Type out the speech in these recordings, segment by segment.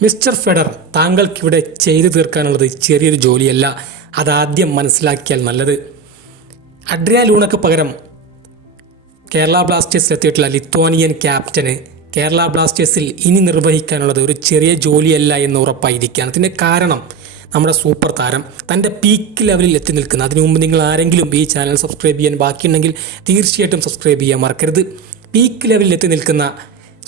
Mister ഫെഡർ, താങ്കൾക്കിവിടെ ചെയ്തു തീർക്കാനുള്ളത് ചെറിയൊരു ജോലിയല്ല. അതാദ്യം മനസ്സിലാക്കിയാൽ നല്ലത്. അഡ്രിയാൻ ലൂണയ്ക്ക് പകരം കേരള ബ്ലാസ്റ്റേഴ്സിലെത്തിയിട്ടുള്ള ലിത്വാനിയൻ ക്യാപ്റ്റന് കേരള ബ്ലാസ്റ്റേഴ്സിൽ ഇനി നിർവഹിക്കാനുള്ളത് ഒരു ചെറിയ ജോലിയല്ല എന്ന് ഉറപ്പായിരിക്കുകയാണ്. അതിൻ്റെ കാരണം നമ്മുടെ സൂപ്പർ താരം തൻ്റെ പീക്ക് ലെവലിൽ എത്തി നിൽക്കുന്ന, അതിനു മുമ്പ് നിങ്ങൾ ആരെങ്കിലും ഈ ചാനൽ സബ്സ്ക്രൈബ് ചെയ്യാൻ ബാക്കിയുണ്ടെങ്കിൽ തീർച്ചയായിട്ടും സബ്സ്ക്രൈബ് ചെയ്യാൻ മറക്കരുത്. പീക്ക് ലെവലിൽ എത്തി നിൽക്കുന്ന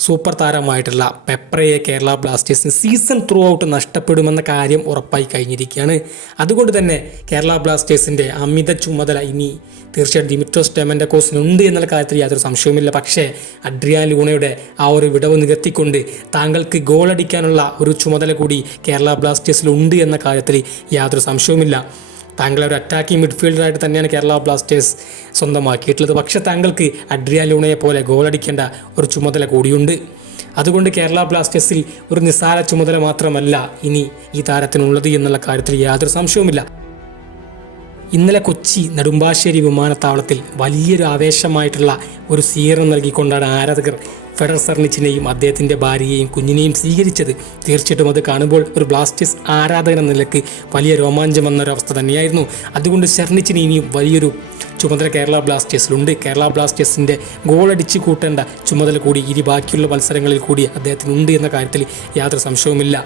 സൂപ്പർ താരമായിട്ടുള്ള പെപ്രയെ കേരള ബ്ലാസ്റ്റേഴ്സിന് സീസൺ ത്രൂ ഔട്ട് നഷ്ടപ്പെടുമെന്ന കാര്യം ഉറപ്പായി കഴിഞ്ഞിരിക്കുകയാണ്. അതുകൊണ്ട് തന്നെ കേരള ബ്ലാസ്റ്റേഴ്സിൻ്റെ അമിത ചുമതല ഇനി തീർച്ചയായിട്ടും ദിമിത്രോസ് ഡെമൻഡക്കോസിനുണ്ട് എന്നുള്ള കാര്യത്തിൽ യാതൊരു സംശയവുമില്ല. പക്ഷേ അഡ്രിയാൻ ലൂണയുടെ ആ ഒരു വിടവ് നികത്തിക്കൊണ്ട് താങ്കൾക്ക് ഗോളടിക്കാനുള്ള ഒരു ചുമതല കൂടി കേരള ബ്ലാസ്റ്റേഴ്സിലുണ്ട് എന്ന കാര്യത്തിൽ യാതൊരു സംശയവുമില്ല. താങ്കളെ ഒരു അറ്റാക്കിംഗ് മിഡ്ഫീൽഡറായിട്ട് തന്നെയാണ് കേരള ബ്ലാസ്റ്റേഴ്സ് സ്വന്തമാക്കിയിട്ടുള്ളത്. പക്ഷേ താങ്കൾക്ക് അഡ്രിയാൻ ലൂണയെ പോലെ ഗോളടിക്കേണ്ട ഒരു ചുമതല കൂടിയുണ്ട്. അതുകൊണ്ട് കേരള ബ്ലാസ്റ്റേഴ്സിൽ ഒരു നിസ്സാര ചുമതല മാത്രമല്ല ഇനി ഈ താരത്തിനുള്ളത് എന്നുള്ള കാര്യത്തിൽ യാതൊരു സംശയവുമില്ല. ഇന്നലെ കൊച്ചി നെടുമ്പാശ്ശേരി വിമാനത്താവളത്തിൽ വലിയൊരു ആവേശമായിട്ടുള്ള ഒരു സ്വീകരണം നൽകിക്കൊണ്ടാണ് ആരാധകർ ഫെഡർ സെർണിച്ചിനെയും അദ്ദേഹത്തിൻ്റെ ഭാര്യയെയും കുഞ്ഞിനെയും സ്വീകരിച്ചത്. തീർച്ചയായിട്ടും അത് കാണുമ്പോൾ ഒരു ബ്ലാസ്റ്റേഴ്സ് ആരാധകൻ എന്ന നിലയ്ക്ക് വലിയ രോമാഞ്ചം വന്നൊരവസ്ഥ തന്നെയായിരുന്നു. അതുകൊണ്ട് സെർണിച്ചിന് ഇനിയും വലിയൊരു ചുമതല കേരള ബ്ലാസ്റ്റേഴ്സിലുണ്ട്. കേരള ബ്ലാസ്റ്റേഴ്സിൻ്റെ ഗോളടിച്ച് കൂട്ടേണ്ട ചുമതല കൂടി ഇനി ബാക്കിയുള്ള മത്സരങ്ങളിൽ കൂടി അദ്ദേഹത്തിനുണ്ട് എന്ന കാര്യത്തിൽ യാതൊരു സംശയവുമില്ല.